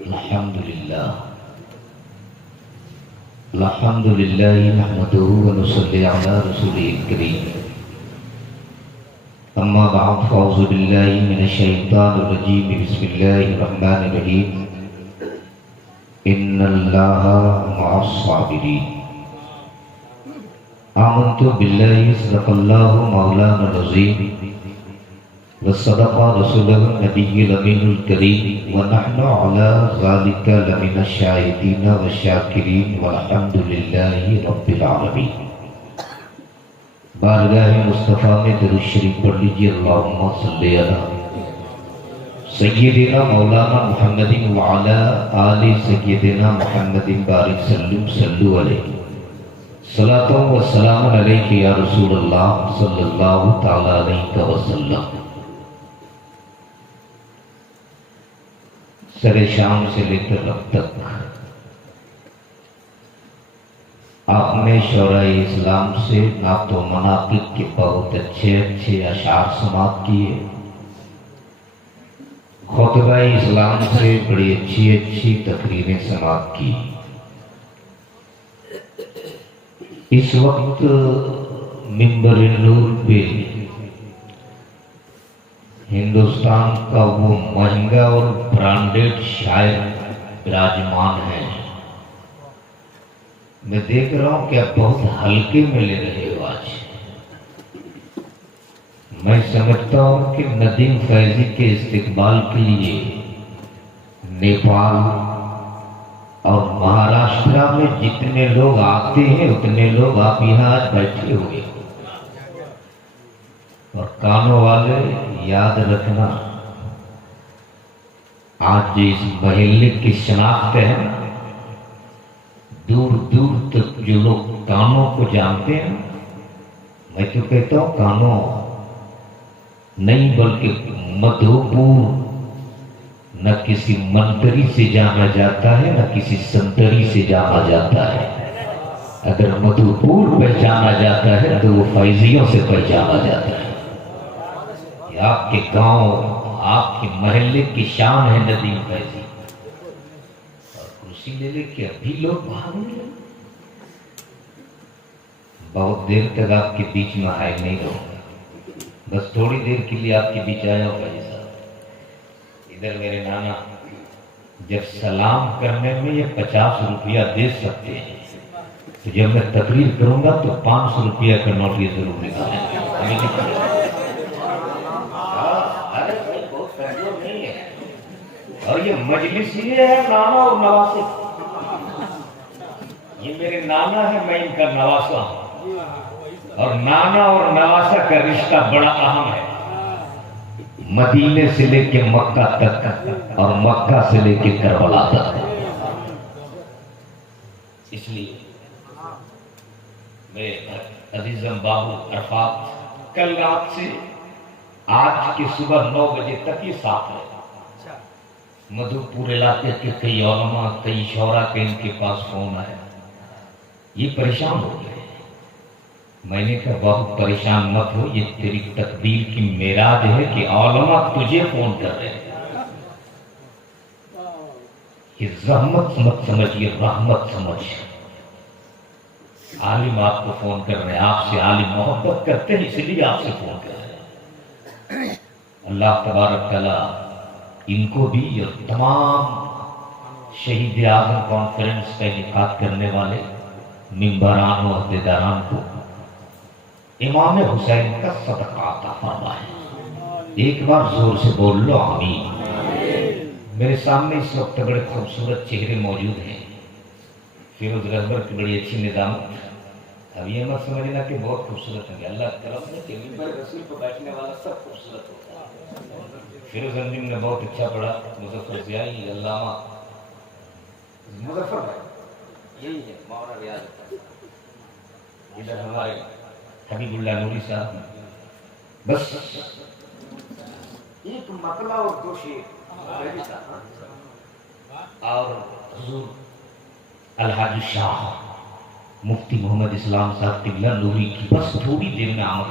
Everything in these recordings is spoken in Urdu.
الحمدللہ الحمدللہ نحمده ونصلی علی رسولہ الکریم اما بعد فاعوذ باللہ من الشیطان الرجیم بسم اللہ الرحمن الرحیم ان اللہ مع الصابرین آمنت باللہ صدق اللہ مولانا العظیم وصدق رسولہ النبی الامین الکریم ونحن علی ذالک لمن الشاہدین والشاکرین والحمد للہ رب العالمین۔ بارگاہ مصطفیٰ میں درود شریف پڑھ لیجیے۔ اللہم صلی علی سیدنا مولانا محمد وعلی آل سیدنا محمد بارک سلم صلو علیہ صلاۃ و سلام علیک یا رسول اللہ صلی اللہ تعالی علیہ وسلم۔ سر شام سے لے کر اب تک آپ نے شورائے اسلام سے نعت و مناقب کے بہت اچھے اشعار سماعت کیے، خطبہ اسلام سے بڑی اچھی تقریریں سماعت کی۔ اس وقت منبر نور پہ ہندوستان کا وہ مہنگا اور برانڈیڈ شاعر براجمان ہے۔ میں دیکھ رہا ہوں کہ آپ بہت ہلکے میں لے رہے ہو آج۔ میں سمجھتا ہوں کہ ندیم فیضی کے استقبال کے لیے نیپال اور مہاراشٹرا میں جتنے لوگ آتے ہیں اتنے لوگ آپ یہاں آج بیٹھے ہوئے۔ اور کانوں والے یاد رکھنا، آج اس محلے کی شناخت ہے نا، دور دور تک جو لوگ کانوں کو جانتے ہیں، میں تو کہتا ہوں کانوں نہیں بلکہ مدھوپور نہ کسی منتری سے جانا جاتا ہے نہ کسی سنتری سے جانا جاتا ہے۔ اگر مدھوپور پہچانا جاتا ہے تو وہ فیضیوں سے پہچانا جاتا ہے۔ آپ کے گاؤں آپ کے محلے کی شان ہے ندیم فیضی، اور کرسی لے لے کے ابھی لوگ باہر ہیں۔ بہت دیر تک آپ کے بیچ میں حائل نہیں رہوں گا، بس تھوڑی دیر کے لیے آپ کے بیچ آیا ہوں فیضی صاحب۔ ادھر میرے نانا جب سلام کرنے میں یہ 50 روپیہ دے سکتے ہیں تو جب میں تقریر کروں گا تو 500 روپیہ کا نوٹ یہ ضرور نکالیں۔ اور یہ مجلس یہ ہے نانا اور نواسے، یہ میرے نانا ہے، میں ان کا نواسا ہوں، اور نانا اور نواسا کا رشتہ بڑا اہم ہے، مدینے سے لے کے مکہ تک اور مکہ سے لے کے کربلا تک۔ اس لیے میرے عزیزم بابو عرفات کل رات سے آج کی صبح 9 بجے تک یہ ساتھ رہے۔ مدھوپور علاقے کے کئی علماء کئی شعراء کے ان کے پاس فون آیا، یہ پریشان ہو گئے۔ میں نے کہا بہت پریشان مت ہو، یہ تیری تقدیر کی معراج ہے کہ علماء تجھے فون کر رہے ہیں۔ یہ زحمت مت سمجھ، یہ رحمت سمجھ۔ عالم آپ کو فون کر رہے ہیں، آپ سے عالم محبت کرتے ہیں اس لیے آپ سے فون کر رہے ہیں۔ اللہ تبارک تعالیٰ ان کو بھی اور تمام شہید اعظم کانفرنس کا انعقاد کرنے والے ممبران و عہدیداران کو امام حسین کا صدقہ عطا فرمائے۔ ایک بار زور سے بول لو آمین۔ میرے سامنے اس وقت بڑے خوبصورت چہرے موجود ہیں۔ فیروز رہبر کی بڑی اچھی نظامت۔ اب یہ مت سمجھنا کہ بہت خوبصورت ہے، اللہ کرم ہے کہ ممبر رسول پر بیٹھنے والا سب خوبصورت ہوتا ہے۔ فیروز انجم نے بہت اچھا پڑھا، مظفر ضیائی، علامہ مظفر بھائی یہی ہے، مولانا ریاض، ادھر ہمارے حبیب اللہ نوری صاحب۔ بس ایک مطلع اور 2 شعر اور حضور الحاج شاہ مفتی محمد اسلام صاحب قبلہ نوری کی بس تھوڑی دیر میں آمد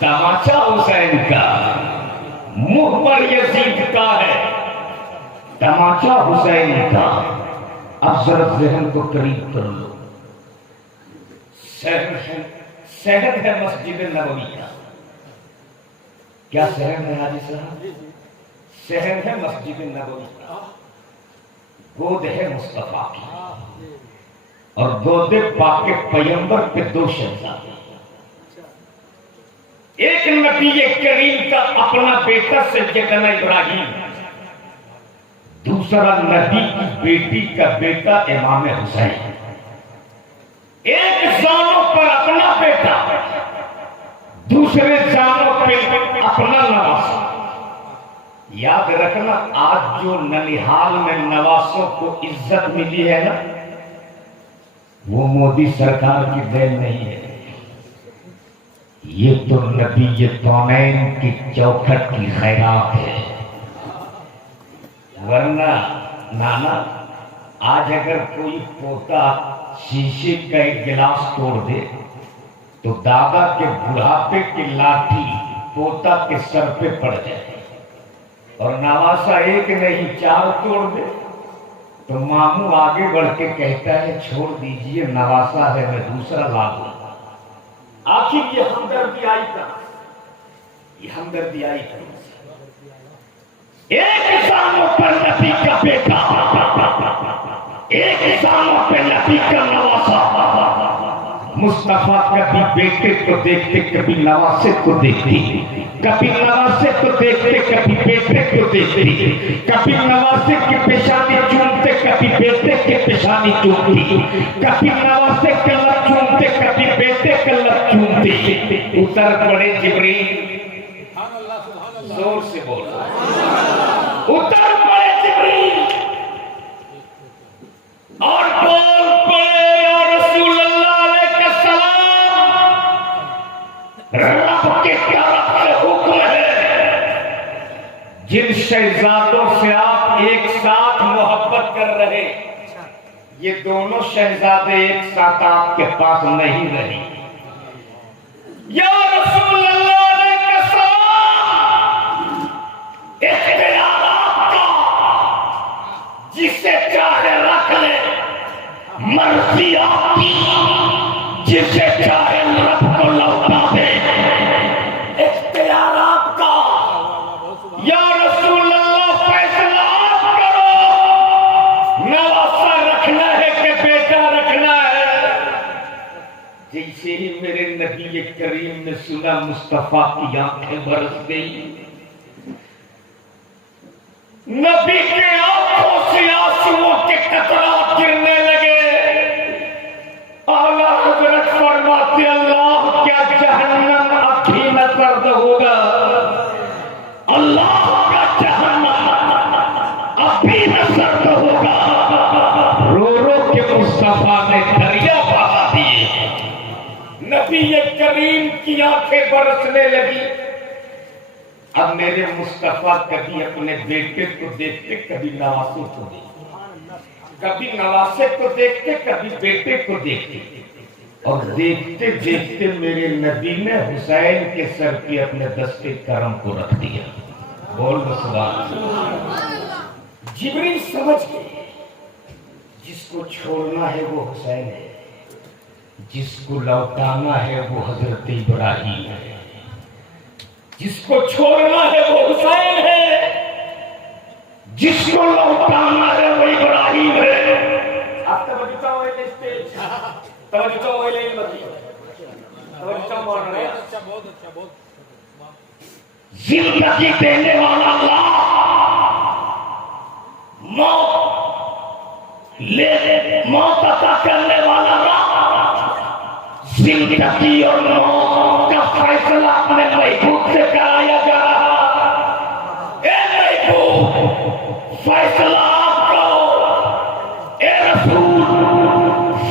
تماچا حسین کا منہ پر یزید کا ہے، تماچا حسین کا۔ اب ذرا ذہن کو قریب کر لو، صحن ہے مسجد نبوی کا، کیا صحن ہے حاجی صاحب؟ صحن ہے مسجد نبوی کا، گود ہے مصطفیٰ کی، اور گود پاک پیغمبر پہ دو شہزادے، ایک نبی کریم کا اپنا بیٹا سیدنا ابراہیم، دوسرا نبی کی بیٹی کا بیٹا امام حسین۔ ایک جانوں پر اپنا بیٹا، دوسرے جانوں پہ اپنا نواسا۔ یاد رکھنا، آج جو ننیحال میں نواسوں کو عزت ملی ہے نا، وہ مودی سرکار کی دین نہیں ہے، یہ تو نبی کونین کی چوکھٹ کی خیرات ہے۔ ورنہ نانا، آج اگر کوئی پوتا شیشے کا ایک گلاس توڑ دے تو دادا کے بڑھاپے کی لاٹھی پوتا کے سر پہ پڑ جائے، اور نواسا ایک نہیں 4 توڑ دے تو ماموں آگے بڑھ کے کہتا ہے چھوڑ دیجئے، نواسا ہے، میں دوسرا لا دوں۔ آخر یہ ہمدردی آئی کہاں؟ یہ ہمدردی آئی کہاں؟ ایک زانوں پر نبی کا بیٹا، ایک زانوں پہ نبی کا نواسا۔ مصطفیٰ کبھی بیٹے کو دیکھتے، کبھی نواسے کو دیکھتے، کبھی نواسے کو دیکھتے، کبھی بیٹے کو دیکھتے، کبھی نواسے کی پیشانی چومتے، کبھی بیٹے کی پیشانی چومتی، کبھی نواسے کا لب چومتے، کبھی بیٹے کا لب چومتے۔ اتر پڑے جبریل، زور سے بولا، اتر پڑے جبریل اور بول پڑے، یا رسول اللہ علیہ السلام، رب کی طرف سے حکم ہے، جن شہزادوں سے آپ ایک ساتھ محبت کر رہے، یہ دونوں شہزادے ایک ساتھ آپ کے پاس نہیں رہی۔ یا رسول اللہ علیہ السلام، اختیار آپ کا، جسے چاہے رکھ لے، مرضی آپ کی، جسے چاہے رب کو لوٹا دے، اختیار آپ کا۔ یا رسول اللہ، فیصلہ آپ کرو، نواسا رکھنا ہے کہ بیٹا رکھنا ہے؟ جیسے ہی میرے نبی کریم نے سنا، مصطفیٰ کی آنکھیں برس گئی، نبی کے آنکھوں سے آنسوؤں کے قطرات گرنے لگے۔ اعلیٰ حضرت فرماتے، اللہ کیا جہنم اب بھی نہ سرد ہوگا، اللہ کا جہنم اب بھی نہ سرد ہوگا۔ رو رو کے مصطفیٰ نے دریا بہا دیے، نبی کریم کی آنکھیں برسنے لگی۔ اب میرے مصطفیٰ کبھی اپنے بیٹے کو دیکھتے، کبھی نواسے کو دیکھتے، کبھی نواسے کو دیکھتے، کبھی بیٹے کو دیکھتے، اور دیکھتے دیکھتے میرے نبی نے حسین کے سر پہ اپنے دستے کرم کو رکھ دیا۔ بول سبحان اللہ۔ جبریل سمجھ گئے، جس کو چھوڑنا ہے وہ حسین ہے، جس کو لوٹانا ہے وہ حضرت ابراہیم ہے، جس کو چھوڑنا ہے وہ حسین ہے، جس کو لوٹانا ہے وہ ابراہیم ہے۔ آپ توجہ ہوئے اسٹیج، توجہ ہوئے زندگی دینے والا اللہ، موت عطا کرنے والا رب، زندگی اور موت کا فیصلہ اپنے محبوب سے کرایا جا رہا۔ اے محبوب، فیصلہ آپ کرو، اے رسول،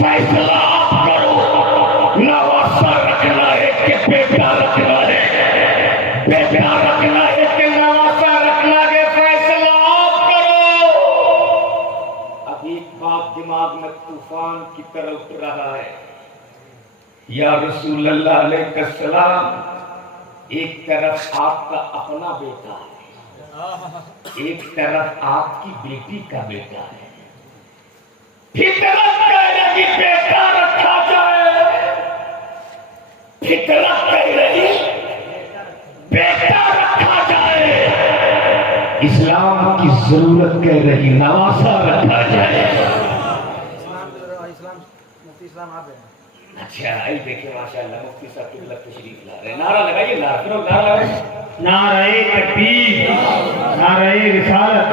فیصلہ آپ کرو، نواسا رکھنا ہے کہ بیٹا رکھنا ہے، بیٹا رکھنا ہے کہ نواسا رکھنا ہے، فیصلہ آپ کرو۔ اب ایک بات دماغ میں طوفان کی طرح اٹھ رہا ہے، یا رسول اللہ علیہ السلام، ایک طرف آپ کا اپنا بیٹا ہے، ایک طرف آپ کی بیٹی کا بیٹا ہے. فطرت کہہ رہی بیٹا رکھا جائے، فطرت کہہ رہی بیٹا رکھا جائے، اسلام کی ضرورت کہہ رہی نواسا رکھا جائے. اچھا آئی دیکھیں ماشاءاللہ مفتی صاحب قبلہ تشریف لا رہے ہیں. نعرہ لگائیے، نعرہ لگائیے. نعرہ تکبیر، نعرہ رسالت،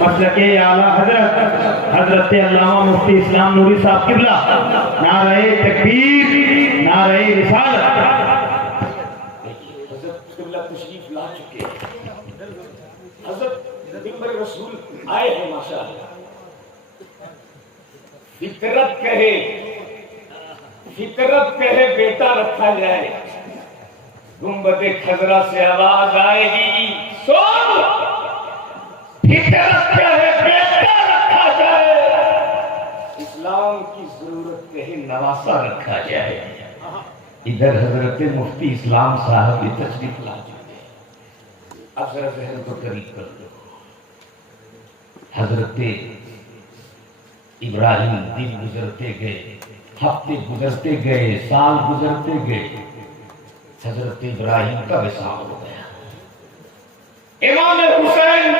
مسلک اعلیٰ حضرت علامہ مفتی اسلام نوری صاحب قبلہ. نعرہ تکبیر، نعرہ رسالت. حضرت قبلہ تشریف لا چکے ہیں، حضرت ممبر رسول آئے ہیں ماشاءاللہ. فطرت کہے، فطرت کہے بیٹا رکھا جائے، گنبد خضرا سے آواز آئے گی سن. فطرت کہے بیٹا رکھا جائے، اسلام کی ضرورت کہے نواسا رکھا جائے. ادھر حضرت مفتی اسلام صاحب یہ تشریف لا چکے ہیں. اب ذرا ذہن کو قریب کر دو. حضرت ابراہیم دن گزرتے گئے، ہفتے گزرتے گئے، سال گزرتے گئے، حضرت ابراہیم کا وصال ہو گیا. امام حسین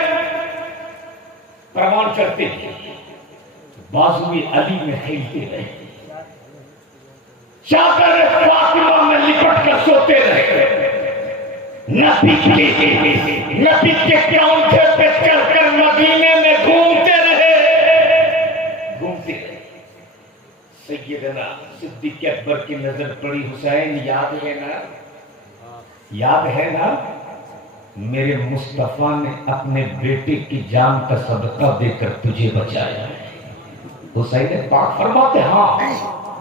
پروان چڑھتے تھے، بازوئے علی میں کھیلتے رہے، چادر فاطمہ میں لپٹ کر سوتے رہے، نبی کے کانٹھے پہ چڑھ کر مدینے میں گھومتے رہے. سیدنا صدیق اکبر کی نظر پڑی. حسین یاد ہے نا، یاد ہے نا میرے مصطفیٰ نے اپنے بیٹے کی جان کا صدقہ دے کر تجھے بچایا. حسین پاک فرماتے ہاں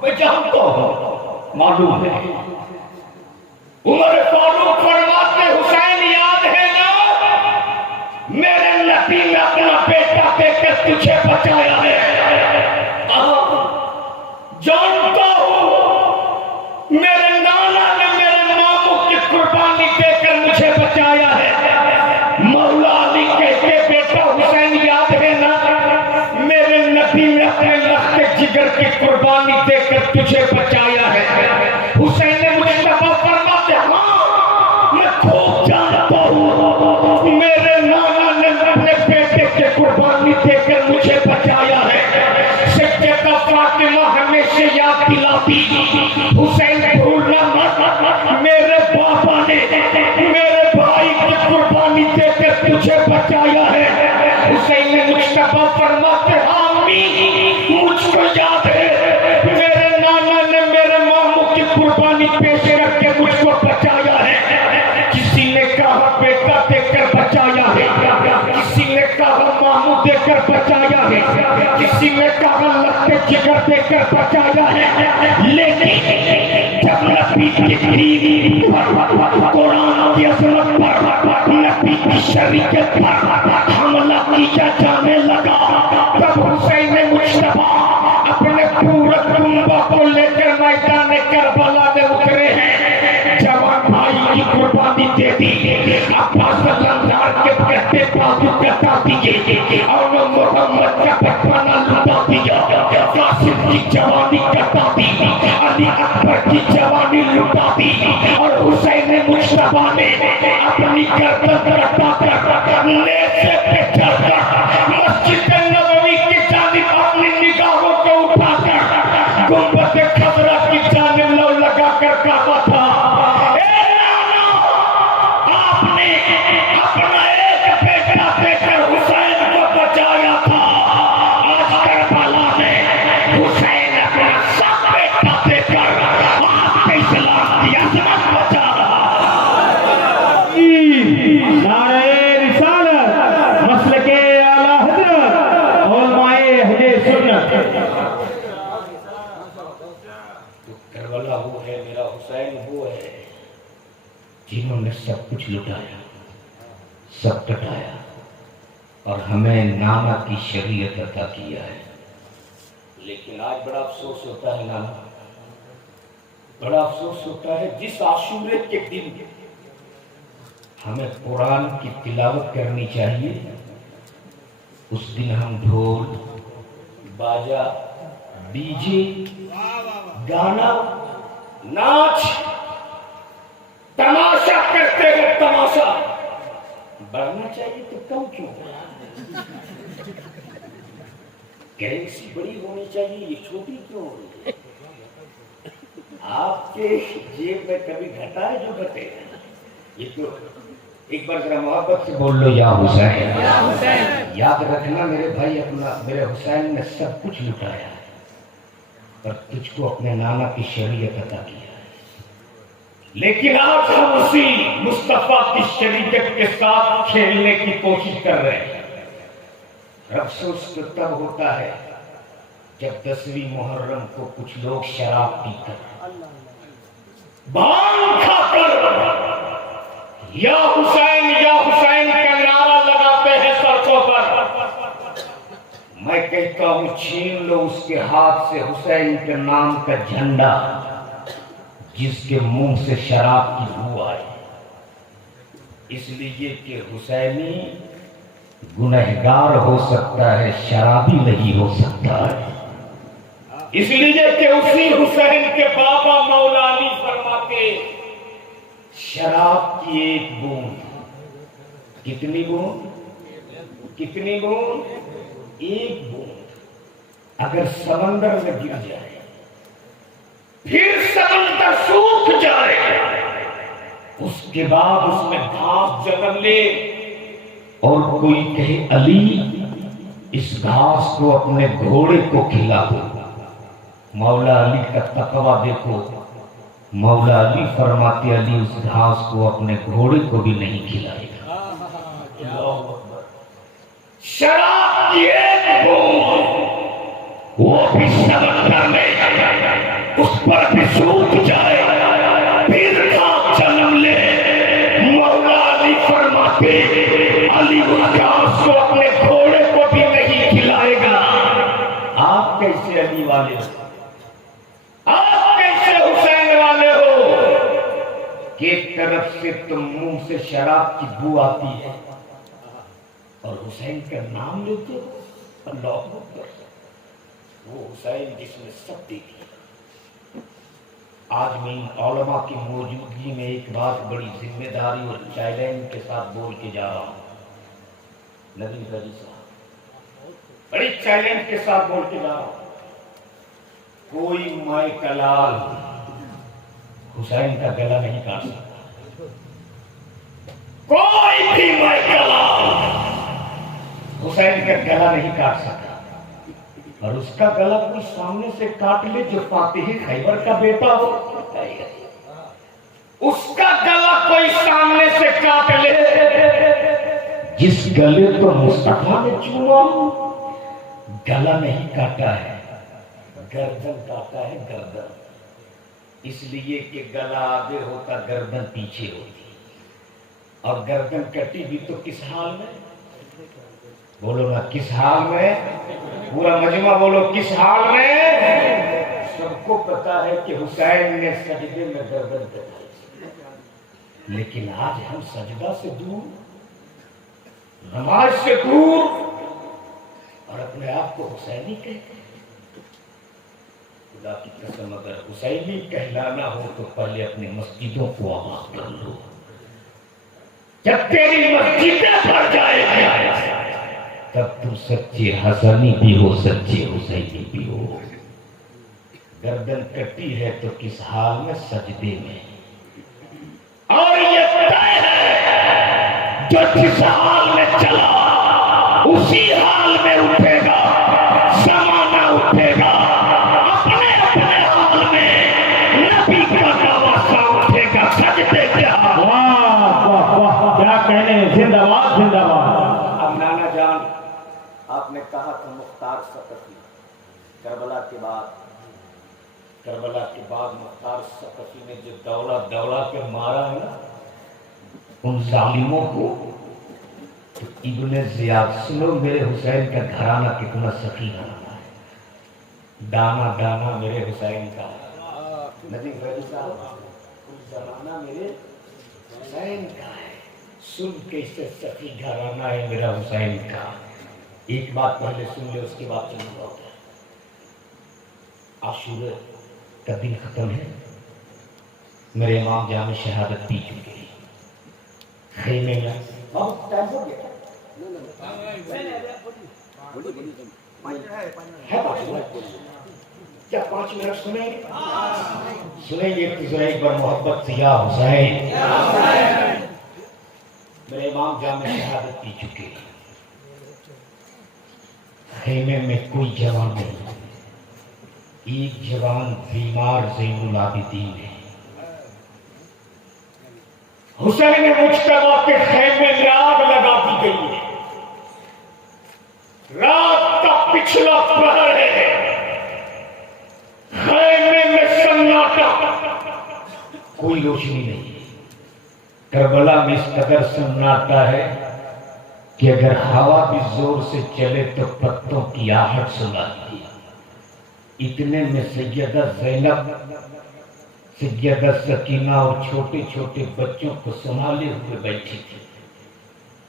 میں جانتا ہوں، معلوم ہے. عمر فاروق فرماتے حسین یاد ہے نا میرے نبی نے اپنا بیٹا دے کر تجھے بچایا ہے. جانتا ہوں میرے نانا نے میرے ماموں کی قربانی دے کر مجھے بچایا ہے. مولا علی کہتے بیٹا حسین یاد ہے نا میرے نبی نے اپنے لخت جگر کی قربانی دے کر تجھے بچایا ہے. حسین نے مجھے فرماتے ہاں میں خوب جانتا ہوں میرے نانا نے اپنے بیٹے کی قربانی دے کر مجھے بچایا ہے. سیدہ فاطمہ ہمیشہ یاد دلاتی حسین بھولنا مت، میرے بابا نے میرے بھائی کی قربانی دے کر تجھے بچایا ہے. حسین نے مجتبیٰ فرماتے آمین مجھ کو یاد ہے میرے نانا نے میرے ماموں کی قربانی پیش کر کے مجھ کو بچایا ہے. کسی نے کہا بیٹا دے کر بچایا ہے، کسی نے کہا ماموں دے کر بچایا ہے، کسی نے کہا لخت جگر دے کر بچایا ہے. لیکن جب نبی کی دین پر، قرآن کی عظمت پر، نبی کی شریعت پر حملہ کیا جانے لگا، تب حسین مجتبیٰ اپنے پورے کنبہ کو لے کر میدان کربلا میں اترے ہیں. جوان بھائی کی قربانی دے دی، عباس لندار کے کہتے بازو کٹا دیے، اور محمد کا بچپنا لٹا دیا، قاسم کی جوانی کٹا دی، علی اکبر کی جوانی لٹا دی، اور حسین مجتبیٰ نے اپنی گردن کٹا کر نیزے پہ چڑھ کر مسجد نبوی کی جانب اپنی نگاہوں کو اٹھا کر گنبد خضرا کی جانب لو لگا کر کہا تھا اے نانا آپ نے اپنا ایک بیٹا دے کر حسین کو بچایا تھا، آج کربلا میں حسین اپنا سب بیٹا دے کر آپ کے اسلام کی عظمت بچا رہا. نعرہ رسالت، مسلک اعلیٰ حضرت، علماء اہل سنت. کربلا وہ ہے، میرا حسین وہ ہے جنہوں نے سب کچھ لٹایا، سب کٹایا، اور ہمیں نانا کی شریعت عطا کیا ہے. لیکن آج بڑا افسوس ہوتا ہے نانا، بڑا افسوس ہوتا ہے جس عاشورے کے دن ہمیں قرآن کی تلاوت کرنی چاہیے. اس دن ہم ڈھول باجا ڈی جے گانا ناچ تماشا کرتے ہوئے تماشا بڑھنا چاہیے تو کم کیوں؟ کرنسی بڑی ہونی چاہیے، یہ چھوٹی کیوں ہو رہی ہے؟ آپ کے جیب میں کبھی گھٹا ہے جو گھٹے؟ یہ تو ایک بار ذرا محبت سے بول لو یا حسین. یاد رکھنا میرے بھائی، اپنا میرے حسین نے سب کچھ لٹایا ہے پر تجھ کو اپنے نانا کی شریعت عطا کیا ہے. لیکن آج ہم اسی مصطفیٰ کی شریعت کے ساتھ کھیلنے کی کوشش کر رہے ہیں. افسوس تو تب ہوتا ہے جب 10ویں محرم کو کچھ لوگ شراب پی کر بھانگ کھا کر یا حسین کا نعرہ لگاتے ہیں سڑکوں پر. میں کہتا ہوں چھین لو اس کے ہاتھ سے حسین کے نام کا جھنڈا جس کے منہ سے شراب کی بو آئے. اس لیے کہ حسینی گنہگار ہو سکتا ہے، شرابی نہیں ہو سکتا ہے. اس لیے کہ اسی حسین کے بابا مولا علی فرماتے شراب کی ایک بوند، کتنی بوند؟ کتنی بوند؟ ایک بوند اگر سمندر میں گر جائے پھر سمندر سوکھ جائے، اس کے بعد اس میں گھاس جنم لے اور کوئی کہے علی اس گھاس کو اپنے گھوڑے کو کھلا دو. مولا علی کا تقویٰ دیکھو، مولا علی فرماتے علی اس گھاس کو اپنے گھوڑے کو بھی نہیں کھلائے گا. شراب کی ایک بوند وہ بھی سمندر میں اس پر بھی سوکھ جائے پھر گھاس جنم لے. مولا علی فرماتے علی اس گھاس کو اپنے گھوڑے کو بھی نہیں کھلائے گا. آپ کیسے علی والے ہو؟ آپ کیسے حسین والے ہو کہ ایک طرف سے تم منہ سے شراب کی بو آتی ہے اور حسین کا نام لیتے ہو؟ اللہ اکبر. وہ حسین جس میں سب دیکھی. آج میں علماء کی موجودگی میں ایک بات بڑی ذمہ داری اور چیلنج کے ساتھ بول کے جا رہا ہوں. ندیم غازی صاحب، بڑی چیلنج کے ساتھ بول کے جا رہا ہوں. کوئی مائے کلال حسین کا گلا نہیں کاٹ سکتا. کوئی بھی مائے کلال حسین کا گلا نہیں کاٹ سکتا. اور اس کا گلا کوئی سامنے سے کاٹ لے جو فاتح خیبر کا بیٹا ہو، اس کا گلا کوئی سامنے سے کاٹ لے جس گلے تو مصطفیٰ نے چوما گلا نہیں کاٹا ہے، گردن کاٹا ہے. گردن اس لیے کہ گلا آگے ہوتا گردن پیچھے ہوتی، اور گردن کٹی بھی تو کس حال میں؟ بولو نا کس حال میں؟ پورا مجمع بولو کس حال میں؟ سب کو پتا ہے کہ حسین نے سجدے میں گردن کٹائی، لیکن آج ہم سجدہ سے دور، نماز سے دور، اور اپنے آپ کو حسینی کہتے ہیں. خدا کی قسم اگر حسینی کہلانا ہو تو پہلے اپنی مسجدوں کو آباد کر لو. جب تیری مسجدیں بھر جائے تب تم سچے حسنی بھی ہو، سچے حسینی بھی ہو. گردن کٹی ہے تو کس حال میں؟ سجدے میں. اور یہ طے ہے جو جس حال میں چلا اسی حال میں اٹھے گا. زمانہ اٹھے گا اپنے اپنے حال میں، نبی کا دعویٰ سا اٹھے گا. سجدے کیا؟ واہ واہ واہ، کیا کہنے، زندہ باد زندہ باد. اب نانا جان آپ نے کہا تھا مختار ثقفی، کربلا کے بعد مختار ثقفی نے جو دوڑا کے مارا ہے نا ان ظالموں کو، تو ابن زیاد سنو میرے حسین کا گھرانہ کتنا سخی گھرانہ ہے. دانا دانا میرے حسین کا ہے. ندیم غازی صاحب، زمانہ میرے حسین کا ہے. سن کیسے سخی گھرانہ ہے میرا حسین کا. ایک بات پہلے سن لے، اس کے بعد چلوں گا. عاشورہ کا دن ختم ہے، میرے امام جام شہادت پی چکے ہیں. خیمے میں بہت ٹائم ہو گیا کیا 5 منٹ سنیں گے؟ سنیں گے تو ذرا ایک بار محبت سے یا حسین. میرے امام جامع شہادت پی چکے ہیں. خیمے میں کوئی جوان نہیں، ایک جوان بیمار زین العابدین ہے. حسین مجتبیٰ کے خیمے میں آگ لگا دی گئی ہے. رات کا پچھلا پہر ہے، خیمے میں سناٹا، کوئی روشنی نہیں. کربلا میں اس قدر سناٹا ہے کہ اگر ہوا بھی زور سے چلے تو پتوں کی آہٹ سناتی ہے. اتنے میں سیدہ زینب، سیدہ سکینہ اور چھوٹے چھوٹے بچوں کو سنبھالے ہوئے بیٹھی تھی.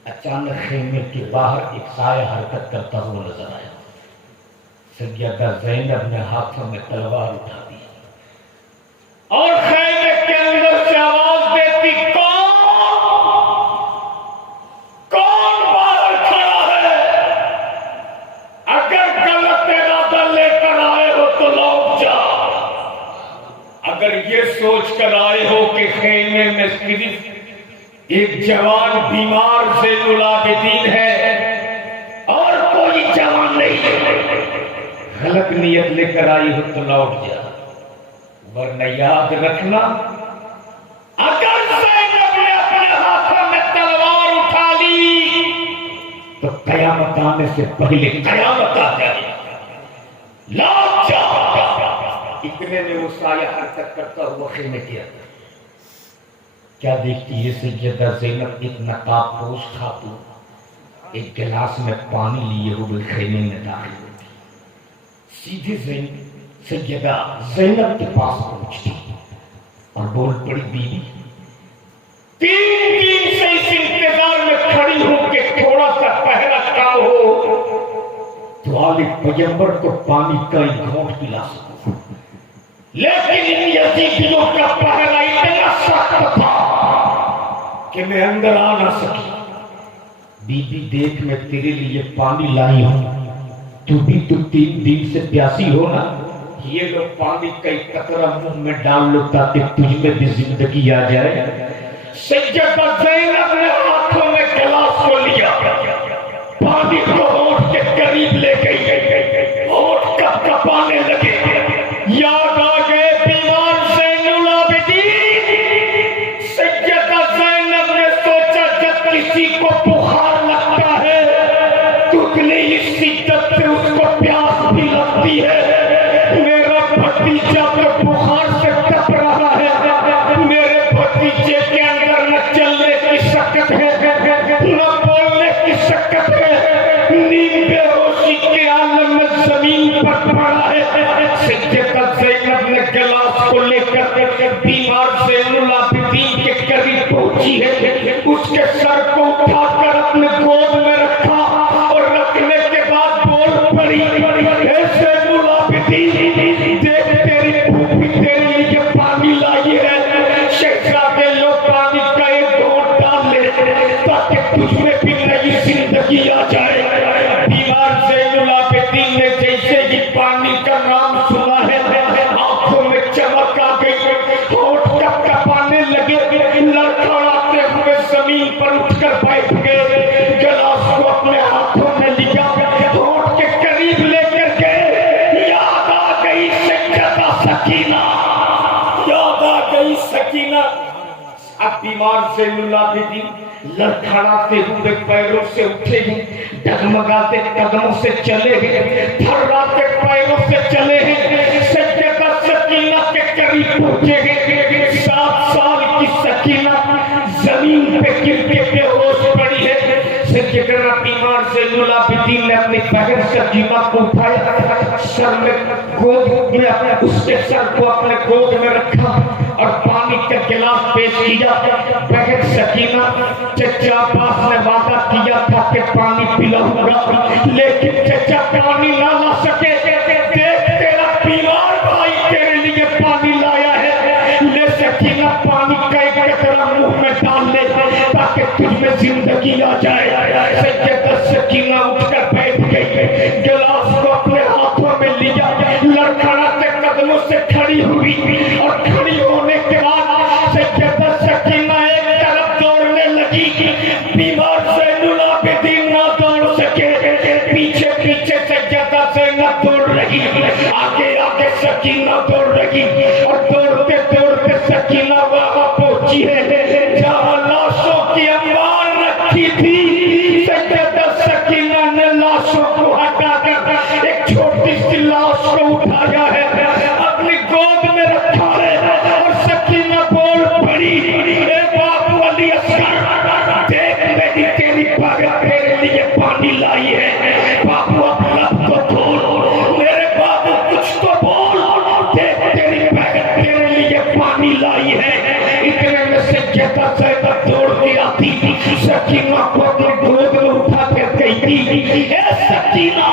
اچانک خیمے کے باہر ایک سایہ حرکت کرتا ہوا نظر آیا. سیدہ زینب نے ہاتھوں میں تلوار اٹھا دی اور خیمے کے اندر سے آواز دیتی، کون باہر کھڑا ہے؟ اگر غلط ارادہ لے کر آئے ہو تو لوٹ جاؤ. اگر یہ سوچ کر آئے ہو کہ خیمے میں صرف ایک جوان بیمار زین العابدین ہے اور کوئی جوان نہیں، غلط نیت لے کر آئی ہو تو لوٹ جا. ورنہ یاد رکھنا، اگر زینب نے اپنے ہاتھوں میں تلوار اٹھا لی تو قیامت آنے سے پہلے قیامت آ جائے. لوٹ جا. اتنے میں وہ سایہ حرکت کرتا ہوا خیمے کے اندر کیا دیکھتی ہے؟ سیدہ زینب ایک نقاب پوش خاتون ایک گلاس میں پانی لیے ہوئے خیمے میں داخل ہوتی. سیدھے سیدہ زینب کے پاس پہنچتی اور بول پڑی، بیوی 3 دن سے اس انتظار میں کھڑی ہوں کہ تھوڑا سا پہلا کام ہو تو آل پیغمبر کو پانی کا ایک گھونٹ پلا سکوں، لیکن ان یزیدیوں کا پہلا اتنا سخت تھا کہ میں اندر آ نہ سکی. بی بی دیکھ، میں تیرے لیے پانی لائی ہوں، تو بھی تو 3 دن سے پیاسی ہو نا. یہ لو پانی کا ایک قطرہ منہ میں ڈال لو تاکہ تجھ میں بھی زندگی آ جائے. سیدہ زینب نے ہاتھوں میں گلاس کو لیا، پانی کو ہونٹ کے قریب لے گئی، ہونٹ کپ کپانے لگے. یاد آ گئے بیمار زین العابدین. سیدہ زینب نے سوچا جب کسی کو بخار لگتا ہے تو اتنی ہی شدت سے اس کو پیاس بھی لگتی ہے. میرا بھتیجا تو بخار سے تپ رہا ہے، میرے بھتیجے کے اندر نہ چلنے کی شکت ہے نہ بولنے کی شکت ہے، نیند بے ہوشی کے عالم میں زمین پر پڑا ہے. سیدہ زینب نے گلاس کو لے کر بیمار زین العابدین کے قریب پہنچی ہے، اس کے سر کو اٹھا کر اپنے گود میں رکھا اور رکھنے کے بعد بول پڑی، اے زین العابدین، دیکھ تیری پھوپھی تیرے لیے پانی لائی ہے. شہزادے لو پانی کا ایک گھونٹ ڈال لے تاکہ تجھ میں بھی نئی زندگی آ جائے. بیمار زین العابدین نے جیسے ہی پانی کا نام سنا ہے آنکھوں میں چمک آ گئی، ہونٹ کپ کپانے لگے، لڑکھڑاتے ہوئے زمین پر اٹھ کر بیٹھ گئے، گلاس کو اپنے ہاتھوں میں لیا، ہونٹ کے قریب لے کر گئے. یاد آ گئی سیدہ سکینہ، یاد آ گئی سکینہ. اب بیمار زین العابدین لڑکھڑاتے ہوئے پیروں سے اٹھے ہیں، ڈگمگاتے قدموں سے چلے ہیں، تھراتے پیروں سے چلے ہیں، سیدہ سکینہ کے قریب پہنچے ہیں. 7 سال کی سکینہ زمین پہ گر کے بے ہوش پڑی ہے. سیدنا بیمار زین العابدین نے اپنی بہن سکینہ کو اٹھایا، سر میں گود میں اس کے سر کو اپنے گود میں رکھا اور پانی کا گلاس پیش کیا. بہن سکینہ چچا عباس نے وعدہ کیا تھا کہ پانی پلاؤں گا، لیکن چچا پانی نہ لا سکے۔ دیکھ تیرا بیمار بھائی تیرے لیے پانی لایا ہے، لے سکینہ پانی کا ایک قطرہ منہ میں ڈال لے تاکہ تجھ میں زندگی آ جائے۔ سیدہ سکینہ اٹھ کر بیٹھ گئی، گلاس کو اپنے ہاتھوں میں لیا، لڑکھڑاتے قدموں سے کھڑی ہوئی، اور کھڑی ہونے کے بعد سیدہ سکینہ ایک طرف دوڑنے لگی۔ بیمار زین العابدین نہ دوڑ سکے، پیچھے پیچھے سیدہ زینب دوڑ رہی، آگے آگے سکینہ دوڑ رہی، اور دوڑتے دوڑتے سکینہ وہاں پہنچی ہے جہاں لاشوں کی انبار رکھی تھی۔ سیدہ سکینہ نے لاشوں کو ہٹا کر ایک چھوٹی سی لاش کو اٹھایا ہے، اپنی گود میں رکھا ہے، اور سکینہ بول پڑی، اے باپ علی اصغر، دیکھ میری تیری بھگت تیرے لیے پانی لائی ہے، باپو اب لب تو کھول، میرے باپو کچھ تو بول، دیکھ تیری بھگت تیرے لیے پانی لائی ہے۔ اتنے میں سے سیدہ زینب دوڑ کے آتی، سکینہ کو اپنی گود میں اٹھا کے کہتی، اے سکینہ،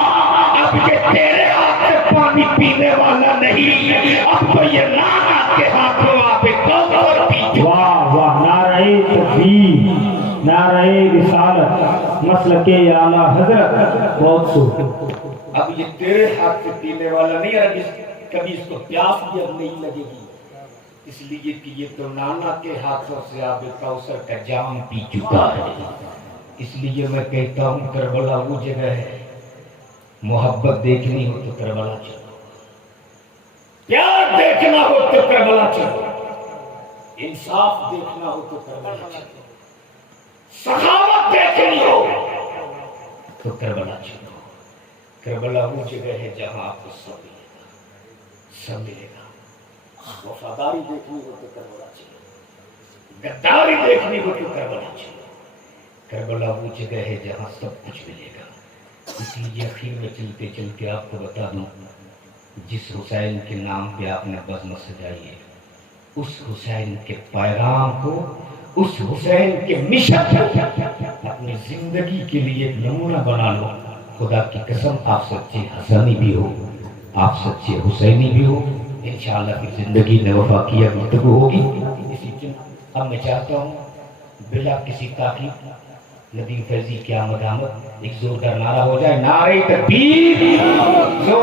اب یہ تیرے ہاتھ سے پانی پینے والا نہیں، اب تو یہ نانا کے ہاتھوں آب کوثر پی۔ واہ واہ، نعرہ تکبیر، نعرہ رسالت، مسلک اعلیٰ حضرت، بہت خوب۔ اب یہ تیرے ہاتھ سے پینے والا نہیں، اور کبھی اس کو پیاس بھی اب نہیں لگے گی، اس لیے کہ یہ تو نانا کے ہاتھوں سے آب کوثر کا جام پی چکا ہے۔ اس لیے میں کہتا ہوں کربلا وہ جگہ ہے، محبت دیکھنی ہو تو کربلا چلو، پیار دیکھنا ہو تو کربلا چلو، انصاف دیکھنا ہو تو کربلا چلو، سخاوت دیکھنی ہو تو کربلا چلو۔ کربلا وہ جگہ ہے جہاں آپ کو سب ملے گا۔ وفاداری دیکھنی ہو تو کربلا چلو، غداری دیکھنی ہو تو کربلا چلو۔ کربلا وہ جگہ ہے جہاں سب کچھ ملے گا۔ اس لیے اخیر میں چلتے چلتے آپ کو بتا دوں، جس حسین کے نام پہ آپ نے بزم سجائی ہے، اس حسین کے پیغام کو، اس حسین کے مشن اپنی زندگی کے لیے ایک نمونہ بنا لو۔ خدا کی قسم آپ سچے حسینی بھی ہو، آپ سچے حسینی بھی ہو، انشاءاللہ پھر زندگی میں وفاقیہ گفتگو ہوگی۔ اسی طرح اب میں چاہتا ہوں بلا کسی تاخیر ندیم فیضی کی آمد ایک زوردار نعرہ ہو جائے، نعرہ تکبیر، زور